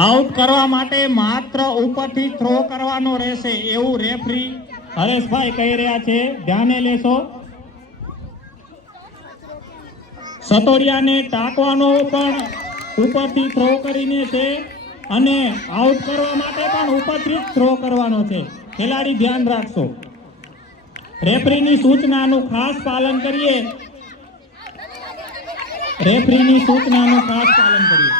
Out કરવા માટે માત્ર ઉપરથી થ્રો કરવાનો રહેશે એવું રેફરી હરેશભાઈ કહી રહ્યા છે, ધ્યાને લેશો. સતોડિયાને ટાંકવાનો પણ ઉપરથી થ્રો કરીને છે અને આઉટ કરવા માટે પણ ઉપરથી જ થ્રો કરવાનો છે. ખેલાડી ધ્યાન રાખશો. રેફરીની સૂચનાનું ખાસ પાલન કરીએ. રેફરીની સૂચનાનું ખાસ પાલન કરીએ.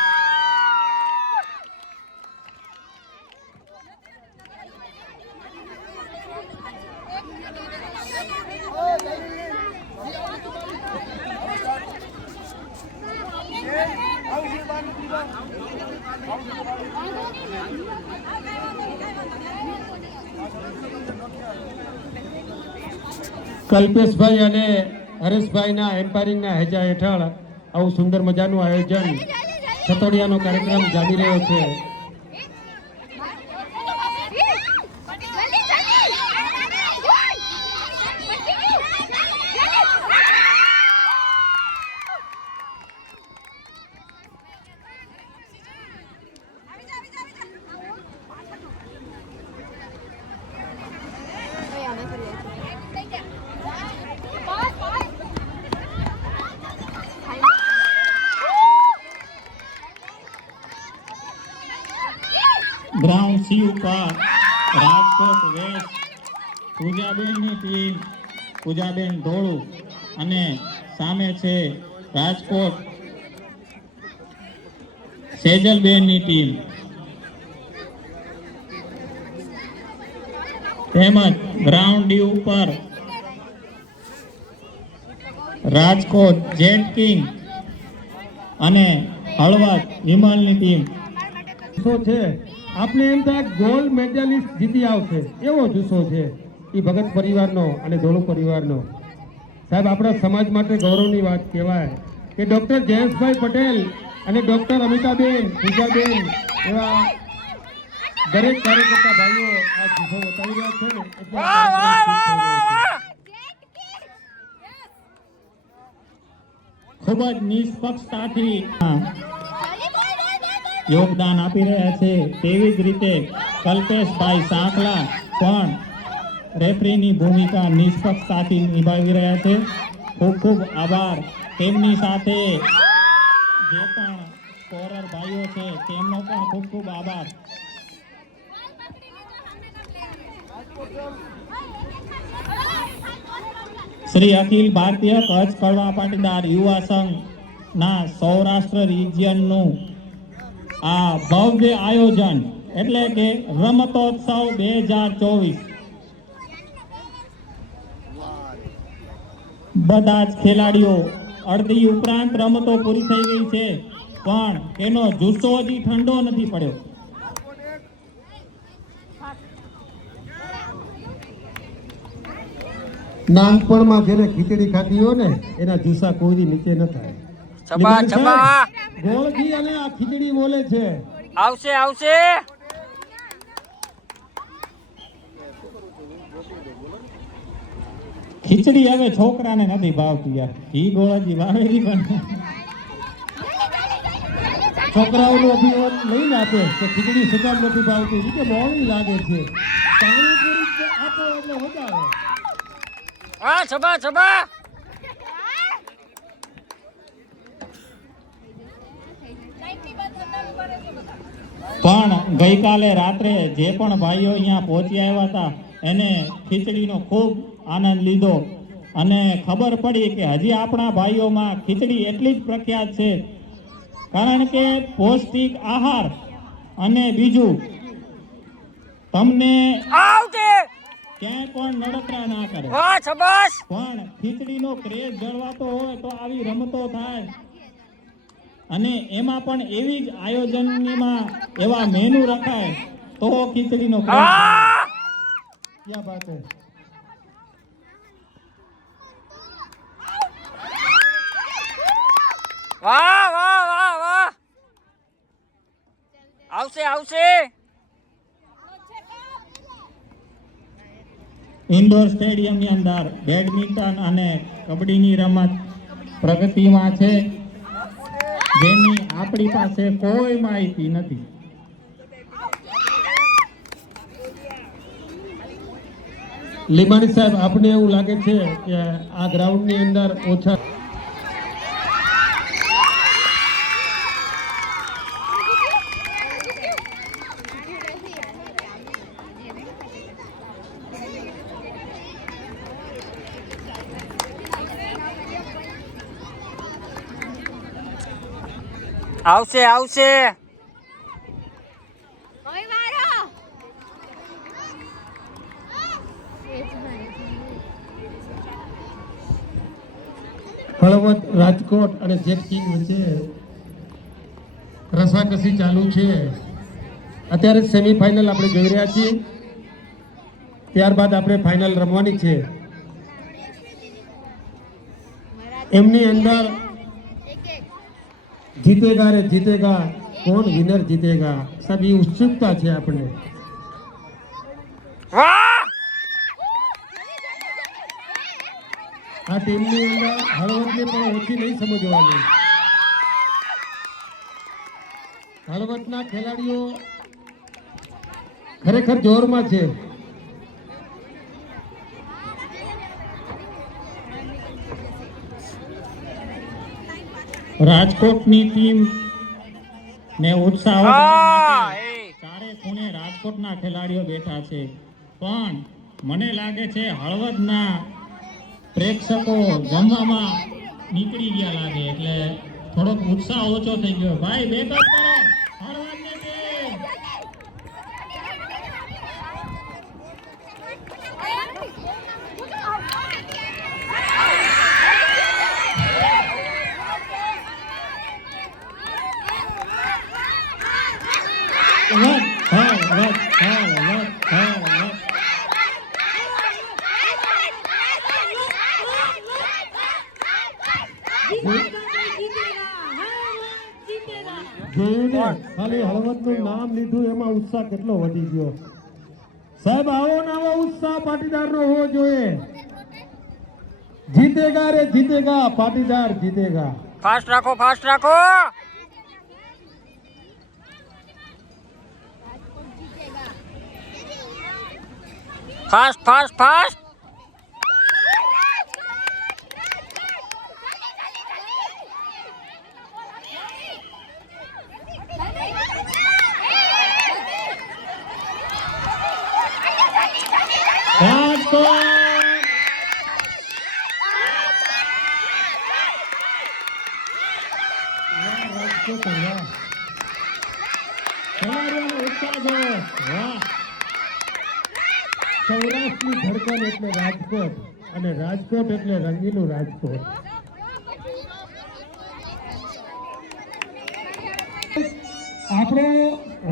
કલ્પેશભાઈ અને હરેશભાઈના એમ્પાયરિંગના હેજા હેઠળ આવું સુંદર મજાનું આયોજન સતોડિયાનો કાર્યક્રમ જામી રહ્યો છે. ગ્રાઉન્ડ સી ઉપર રાજકોટ વેસ્ટ પૂજાબેનની ટીમ, પૂજાબેન ધોળુ, અને સામે છે રાજકોટ સેજલબેનની ટીમ. તેમજ ગ્રાઉન્ડ ડી ઉપર રાજકોટ જેટ કિંગ અને હળવદ વિમલની ટીમ. જુસ્સો છે, આપણે એમ થાય ગોલ્ડ મેડલિસ્ટ જીતી આવશે એવો જુસ્સો છે એ ભગત પરિવારનો અને ધોળુ પરિવારનો. સાહેબ, આપણા સમાજ માટે ગૌરવની વાત કહેવાય કે ડૉક્ટર જયેશભાઈ પટેલ અને ડૉક્ટર અમિતાબેન, પૂજાબેન એવા દરેક કાર્યકર્તા ભાઈઓ આ જુસ્સો બતાવી રહ્યા છે ને એટલે ખૂબ જ નિષ્પક્ષતાથી યોગદાન આપી રહ્યા છે. તેવી જ રીતે કલ્પેશભાઈ સાંકલા પણ રેફરીની ભૂમિકા નિષ્પક્ષતાથી નિભાવી રહ્યા છે. ખૂબ ખૂબ આભાર. તેમની સાથે જે પણ સ્કોરર ભાઈઓ છે તેમનો પણ ખૂબ ખૂબ આભાર. શ્રી અખિલ ભારતીય કચ્છ કડવા પાટીદાર યુવા સંઘના સૌરાષ્ટ્ર રિજિયનનું આ ભવ્ય આયોજન એટલે કે રમતોત્સવ 2024 બધા જ ખેલાડીઓ, અડધી ઉપરાંત રમતો પૂરી થઈ ગઈ છે પણ એનો જુસ્સો હજી ઠંડો નથી પડ્યો. નાનપણમાં જેને ખીચડી ખાધી હોય ને એના જુસ્સા કોઈ નીચે ન થાય. છબા છબા ગોળજી અને આ ખીચડી બોલે છે. આવશે આવશે. ખીચડી હવે છોકરાને નથી ભાવતી યાર. ઘી ગોળજી વાવેલી પણ છોકરાઓનો અભિયાન લઈને આપે કે ખીચડી શું કામ નથી ભાવતી, એ કે મોડી લાગે છે. પાણીપુરી આપો એટલે મજા આવે. હા છબા છબા. પણ ગઈકાલે રાત્રે જે પણ ભાઈઓ અહીંયા પહોંચી આવ્યા હતા એને ખીચડીનો ખૂબ આનંદ લીધો અને ખબર પડી કે હજી આપણા ભાઈઓમાં ખીચડી એટલી જ પ્રખ્યાત છે કારણ કે પૌષ્ટિક આહાર અને બીજું તમને ક્યાંય પણ નડતરા ના કરે. પણ ખીચડીનો ક્રેઝ જળવાતો હોય તો આવી રમતો થાય અને એમાં પણ એવી જ આયોજનમાં એવા મેનુ રખાય તો ખીચડીનો ક્રેઝ क्या बात है. વાહ વાહ વાહ વાહ આવશે આવશે ઇન્ડોર સ્ટેડિયમની અંદર બેડમિન્ટન અને કબડ્ડીની રમત પ્રગતિમાં છે, જેની આપણી પાસે કોઈ માહિતી નથી. લીમાણી સાહેબ, આપને એવું લાગે છે કે આ ગ્રાઉન્ડની અંદર ઓછા આવશે આવશે હવે વારો હળવદ રાજકોટ અને જેટ કિંગ વચ્ચે રસાકસી ચાલુ છે. અત્યારે સેમીફાઇનલ આપણે જોઈ રહ્યા છીએ, ત્યારબાદ આપણે ફાઇનલ રમવાની છે. એમની અંદર જીતેગા રે જીતેગા, કોણ વિનર જીતેગા, સાહેબ એ ઉત્સુકતા છે આપણને. વાહ આ ટીમની અંદર હળવદને પણ ઓછી નહીં સમજવાની. હળવદના ખેલાડીઓ ખરેખર જોરમાં છે. રાજકોટની ટીમ ને ઉત્સાહ હા વધારવા માટે એ ચારે ખૂણે રાજકોટના ખેલાડીઓ બેઠા છે, પણ મને લાગે છે હળવદના પ્રેક્ષકો જમવામાં નીકળી ગયા લાગે, એટલે થોડોક ઉત્સાહ ઓછો થઈ ગયો. ભાઈ બેકઅપ કરો હળવદની ટીમ. જોયું ને, ખાલી હળવદનું નામ લીધું એમાં ઉત્સાહ કેટલો વધી ગયો. સાહેબ આવો ને આવો ઉત્સાહ પાટીદારનો હોવો જોઈએ. જીતેગા રે જીતેગા, પાટીદાર જીતેગા. ફાસ્ટ રાખો ફાસ્ટ રાખો fast fast fast Rajkot Rajkot, વાહ. ખેલાડીઓનો ઉત્સાહ જુઓ. વાહ. સૌરાષ્ટ્રની ધડકન એટલે રાજકોટ, અને રાજકોટ એટલે રંગીલું રાજકોટ. આપણો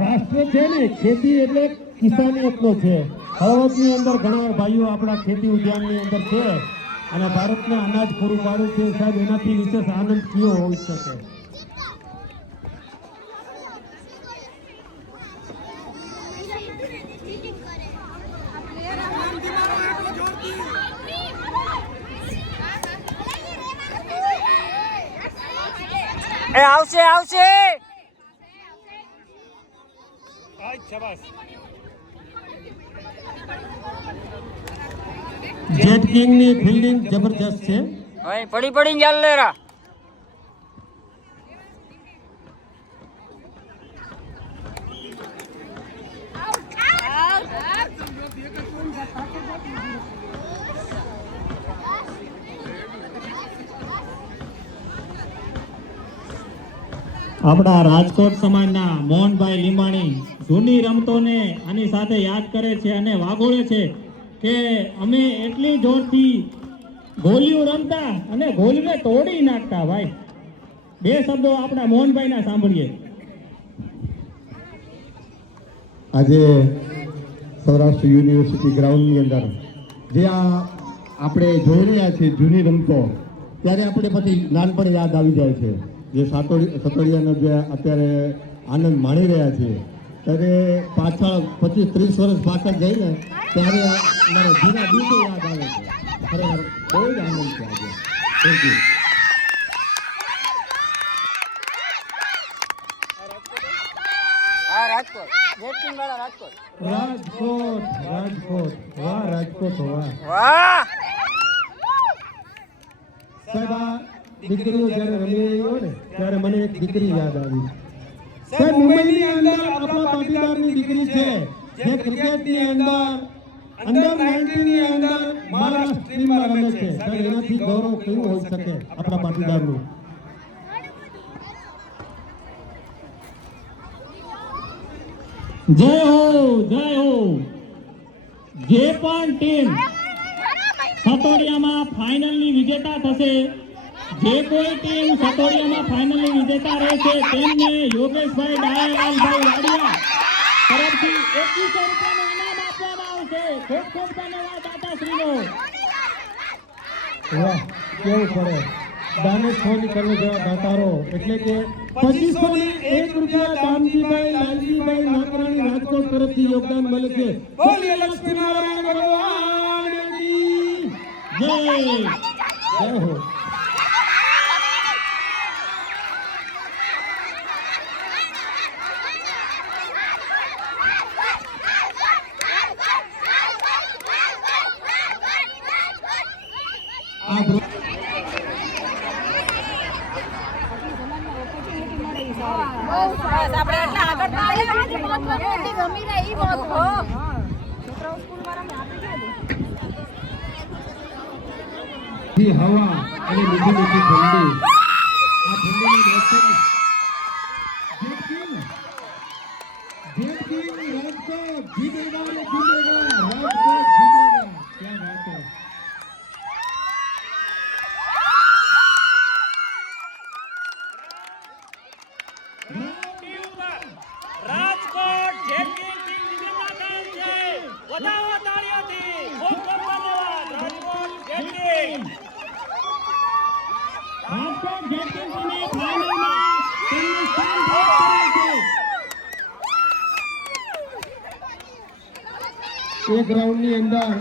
રાષ્ટ્ર છે ને, ખેતી એટલે કિસાની એટલો છે. હળવદની અંદર ઘણા ભાઈઓ આપણા ખેતી ઉદ્યાનની અંદર છે અને ભારતને અનાજ પૂરું પાડે છે. સાહેબ એનાથી વિશેષ આનંદ કયો હોઈ શકે? એ આવશે આવશે જેટ કિંગની ફિલ્ડિંગ જબરજસ્ત છે. ભાઈ પડી પડીને ચાલ લેરા આપણા રાજકોટ સમાજના મોહનભાઈ લીંબાણી જૂની રમતોને આની સાથે યાદ કરે છે અને વાગોળે છે કે અમે એટલી જોરથી ગોલીઓ રમતા અને ગોલીને તોડી નાખતા. ભાઈ બે શબ્દો આપણા મોહનભાઈના સાંભળીએ. આજે સૌરાષ્ટ્ર યુનિવર્સિટી ગ્રાઉન્ડની અંદર જે આ આપણે જોઈ રહ્યા છીએ જૂની રમતો, ત્યારે આપણે પછી નાનપણ યાદ આવી જાય છે. જે સતોડિયાનો જે અત્યારે આનંદ માણી રહ્યા છીએ, ત્યારે પાછળ 25-30 વર્ષ પાછળ જઈને ત્યારે અમારા જૂના દિવસો યાદ આવે છે. ખરેખર બહુ જ આનંદ છે આજે. Thank you. હા રાજકોટ જેટલી વાળા રાજકોટ રાજકોટ, રાજકોટ, વાહ રાજકોટ, વાહ. વાહ સાહેબ આ દીકરીઓ જ્યારે રમી રહી હોય ને ત્યારે મને એક દીકરી યાદ આવી. સાહેબ મુંબઈની અંદર આપણા પાટીદારની દીકરી છે જે ક્રિકેટની અંડર 19 ની અંદર મહારાષ્ટ્ર ટીમમાં રમે છે. સાહેબ એનાથી ગૌરવ કેવું હોઈ શકે આપણા પાટીદારનું? જય હો, જય હો. જે પણ ટીમ સતોડિયામાં ફાઇનલની વિજેતા થશે, જે કોઈ ટીમ સતોડિયામાં ફાઇનલની વિજેતા રહેશે, તેમને યોગેશભાઈ ડાયાલાલભાઈ વાડિયા તરફથી 2100 રૂપિયાનું ઇનામ આપવામાં આવશે. ખૂબ ખૂબ ધન્યવાદ દાતાશ્રીનો. વાહ, કેવું પડે દાનેશ ફોન કરવો જેવા દાતારો. એટલે કે 2501 રૂપિયા દામજીભાઈ લાલજીભાઈ નાકરાણી રાજકોટ તરફથી યોગદાન મળે છે. બોલીએ લક્ષ્મીનારાયણ ભગવાનની જય. જય હો. આ આપણે એટલા આગળ ગમી ને ઈ વાત હો છોકરાઓ સ્કૂલમાં રમે આપણે થી હવા અને મીઠી મીઠી ઠંડી. આ ઠંડીના મોસમ રાજકોટ જીતેગા રે જીતેગા, રાજકોટ જીતેગા. ક્યાં બાત હે. રાજકોટ જેટલી ટીમ વિજેતા થાય છે. વધાવો તાળીઓથી. ખૂબ ખૂબ ધન્યવાદ રાજકોટ જેટલી. રાજકોટ જેટલી ટીમે ફાઇનલમાં તેમનું સ્થાન પ્રાપ્ત કર્યું છે. એક રાઉન્ડની અંદર